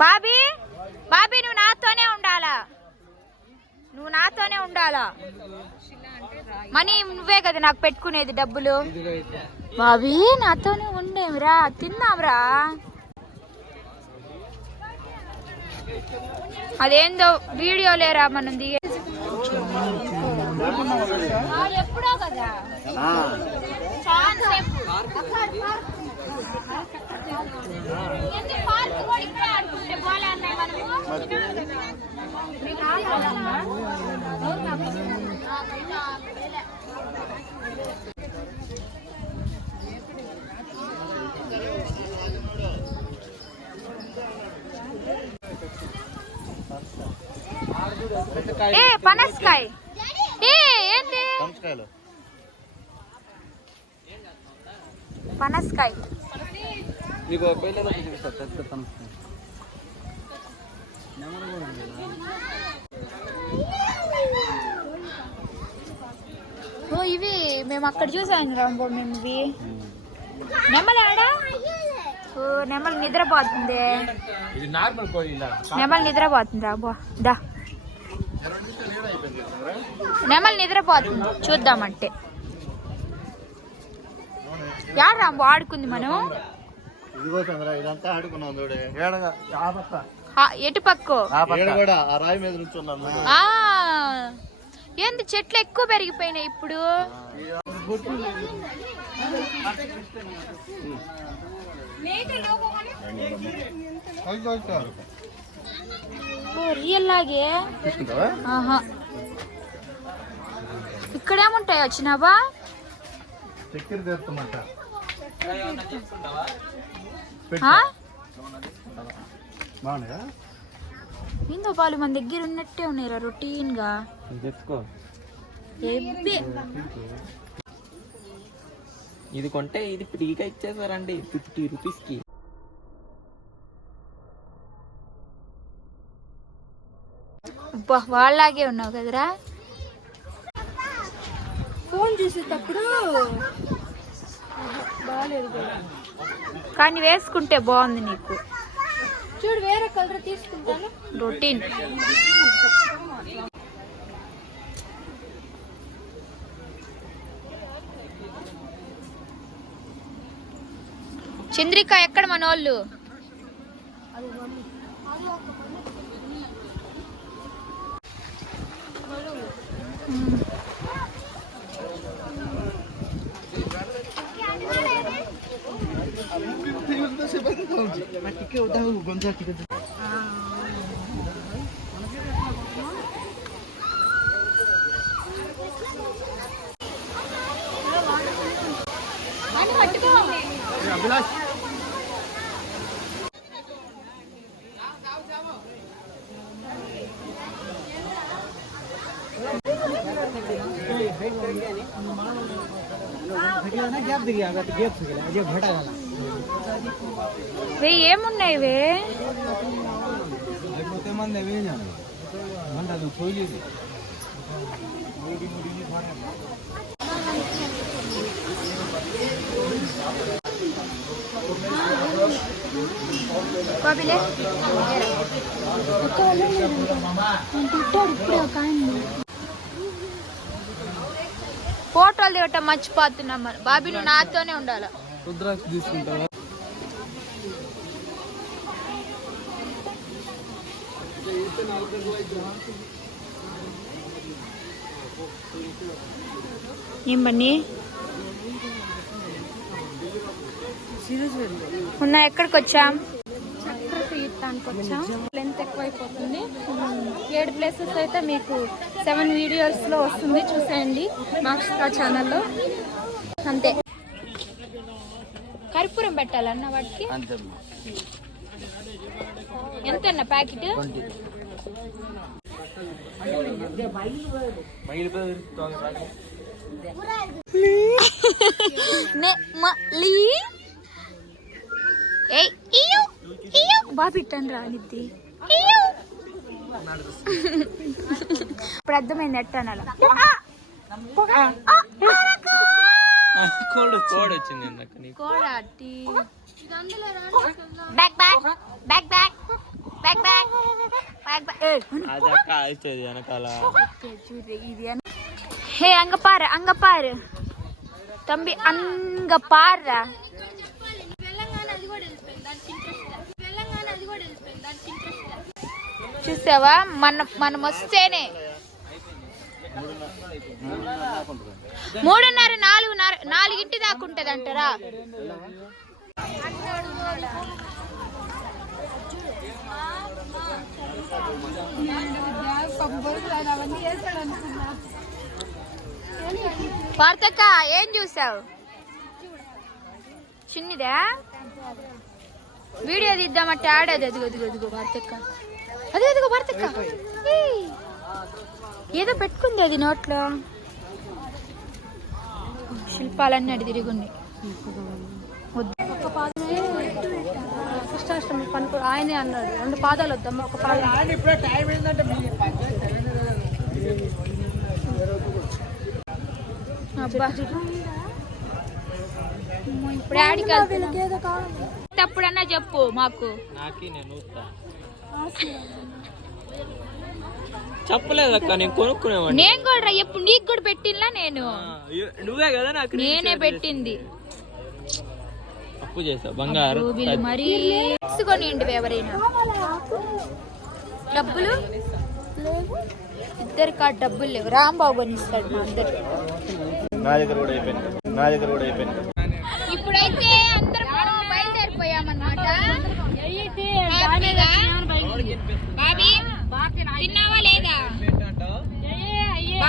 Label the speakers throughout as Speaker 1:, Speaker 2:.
Speaker 1: బాబీ బాబీ నువ్వు నాతోనే ఉండాలా? నువ్వు నాతోనే ఉండాలా? మనీ నువ్వే కదా నాకు పెట్టుకునేది డబ్బులు. బాబీ నాతోనే ఉండేమిరా తిన్నాంరా అదేందో వీడియో లేరా మనం దిగే ఎప్పుడో కదా చాలాసేపు. ఎందుకు పార్క్ కూడా ఇక్కడే ఆడుకుంటే పోలే అన్నయ్య మనము? మీకు రాలేదమ్మా? ఏ పనసకాయ. ఏ ఏంది? పనసకాయ.
Speaker 2: నీకు పేర్లలో చూపిస్తా పెద్ద పనసకాయ.
Speaker 1: ఓ ఇవి మేము అక్కడ చూసాం రాంబో మేము ఇవి. నెమలి ఆడా? ఓ నెమలి నిద్రపోతుంది. నెమలి నిద్రపోతుంది? అబ్బో దా. నెమలి నిద్రపోతుంది. చూద్దామంటే. యాడ్ రాంబో ఆడుకుంది మనం. ఎటు పక్కో.
Speaker 3: ఈడ కూడా ఆ రాయి మీద నుంచి ఉన్నాం చూడు.
Speaker 1: ఆ. ఏంది చెట్లు ఎక్కువ పెరిగిపోయినాయి ఇప్పుడు. రియల్ లాగే. ఆహా. ఇక్కడేముంటాయి వచ్చినావా ఏందో పాలు మన దగ్గర ఉన్నట్టే ఉన్నాయిరా రొటీన్గా.
Speaker 2: ఇది కొంటే ఇది ఫ్రీగా ఇచ్చేసారండి. ఫిఫ్టీ రూపీస్కి
Speaker 1: అబ్బా వాళ్ళలాగే ఉన్నావు కదరా? ఫోన్ చూసేటప్పుడు బాగాలేదు కానీ వేసుకుంటే బాగుంది నీకు. చూడు వేరే కలర్ తీసుకుంటాను. రొటీన్. చంద్రిక ఎక్కడ మన వాళ్ళు వే ఏమున్నాయి వే బాబిలే ఫోటోలు దిగటం మర్చిపోతున్నాం మరి బాబీ నువ్వు నాతోనే ఉండాలి?
Speaker 2: రుద్రాక్ష తీసుకుంటావా?
Speaker 1: ఏం బన్నీ మొన్న ఎక్కడికి వచ్చాం
Speaker 4: చక్ర తీర్థానికి వచ్చాం లెంత్ ఎక్కువైపోతుంది. ఏడు ప్లేసెస్ అయితే మీకు సెవెన్ వీడియోస్లో వస్తుంది చూసేయండి మాక్షికా ఛానల్లో.
Speaker 1: అంతే. కర్పూరం పెట్టాలన్న వాటికి? ఎంత అన్న ప్యాకెట్? బాబు ఇట్టని రానిద్ది ఇప్పుడు అర్థమైంది ఎట్ట అనాలి
Speaker 2: కోడ్ కోడ్ వచ్చింది
Speaker 1: back back back back back back
Speaker 2: back back వెనకాల
Speaker 1: హే అంగ పారు అంగ పారు తంబి అంగ పారా చూసావా? మనం మనం వస్తేనే. మూడున్నర నాలుగున్నర నాలుగింటి దాకా ఉంటది అంటారా వార్తక్క ఏం చూసావు? చిన్నదా? వీడియో తీద్దామంటే ఆడేది. అదిగో అదిగో అదిగో వార్తక్క. అదే అదిగో వార్తక్క. ఏయ్. ఏదో పెట్టుకుంది అది నోట్లో. శిల్పాలన్నీ అడి తిరుగుండి
Speaker 4: కృష్ణాష్టమి పనుకు ఆయనే అన్నాడు. రెండు పాదాలు వద్దమ్మా ఒక పాదం
Speaker 1: అబ్బా. అమ్మో, ఇప్పుడు ఆడికి అప్పుడన్నా చెప్పు మాకు.
Speaker 2: నాకి నేను. చెప్పలేదక్క నేను కొనుక్కునేవాడిని.
Speaker 1: నేను కూడా ఎప్పుడు నీకు కూడా పెట్టినలా నేను?
Speaker 2: నువ్వే కదా నాకు
Speaker 1: నేనే పెట్టింది.
Speaker 2: అప్పు చేసావు బంగారు
Speaker 1: మరీ. ఎవరైనా. డబ్బులు? ఇద్దరికి ఆ డబ్బులు లేవు. రాంబాబు అని ఇస్తాడు మా అందరికి.
Speaker 3: నా దగ్గర కూడా అయిపోయింది. నా దగ్గర కూడా అయిపోయింది.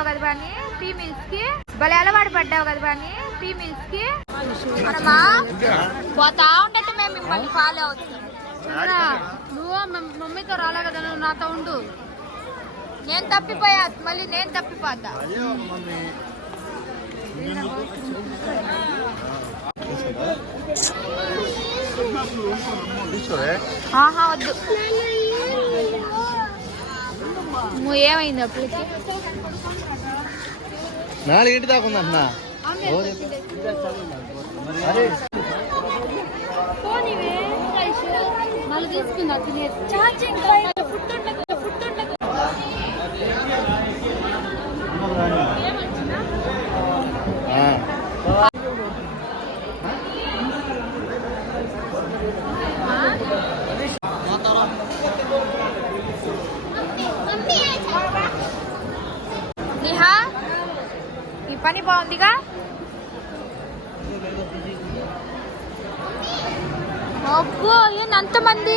Speaker 1: పడ్డావు కదా బాని? ఫ్రీ మీల్స్కి? భలే అలవాటు పడ్డావు కదా బాని? ఫ్రీ మీల్స్కి? మనమా? పోతా ఉండటం మేము మిమ్మల్ని ఫాలో అవుతున్నాం
Speaker 4: నువ్వు మమ్- మమ్మీతో రాలే కదా నువ్వు నాతో ఉండు.
Speaker 1: నేను తప్పిపోయా మళ్ళీ నేను తప్పిపోతా. ఆహా వద్దు. నువ్వు ఏమైంది అప్పటికి?
Speaker 3: నాలుగింటి దాకా
Speaker 4: ఉందన్నా తీసుకుందా
Speaker 1: ఛార్జింగ్ ఇంతమంది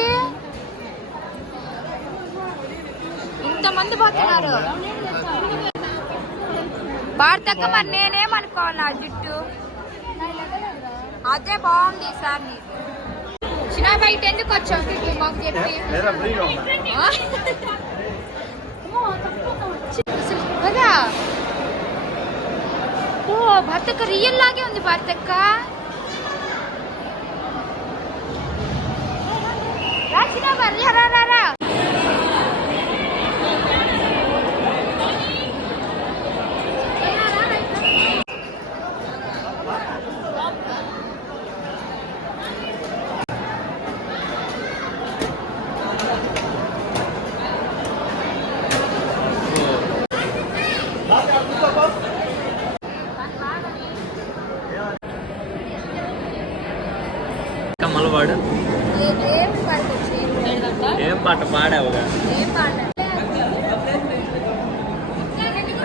Speaker 1: ఇంతమంది పోతున్నారు. భారతక్క మరి నేనేమనుకోవాలి నా జుట్టు? అదే బాగుంది సార్ నీకు చిన్న బయట ఎందుకు వచ్చావు మాకు చెప్పి. కదా? ఓ భర్తక్క రియల్ లాగే ఉంది భర్తక్క máquina
Speaker 2: barriera.
Speaker 1: ఏం
Speaker 2: పాట పాడావుగా?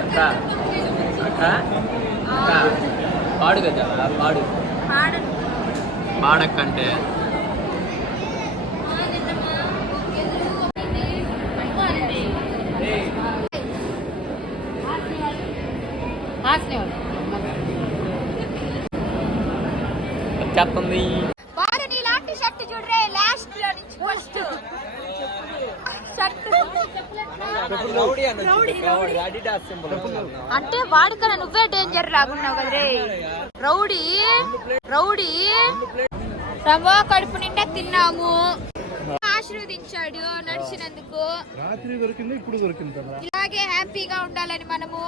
Speaker 2: అక్క అక్క అక్క పాడు కదా పాడు. పాడక్కంటే. వచ్చేస్తుంది
Speaker 1: అంటే వాడికన్నా నువ్వే డేంజర్ లాగున్నావు కదరే రౌడీ. రౌడీ. రవ్వ కడుపు నిండా తిన్నాము. ఆశీర్వదించాడు నడిచినందుకు.
Speaker 3: రాత్రి దొరికింది ఇప్పుడు దొరికింది.
Speaker 1: ఇలాగే హ్యాపీగా ఉండాలని మనము